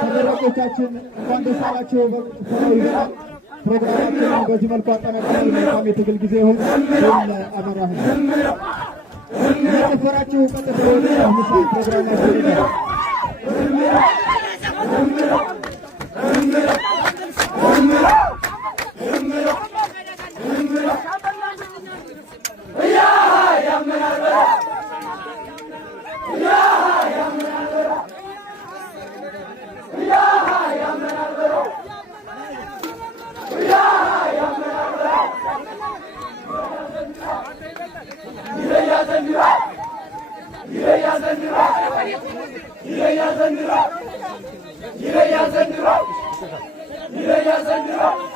ተመራቂዎቻችን እንኳን ደስ አላችሁ። ፕሮግራማችንን በዚህ መልኩ አጠናቀናል። መልካም የትግል ጊዜ ይሁን። አበራህ እየጨፈራችሁ ቀጥታ ወደ ምሳ ፕሮግራማችን ይላል። Yine yazın.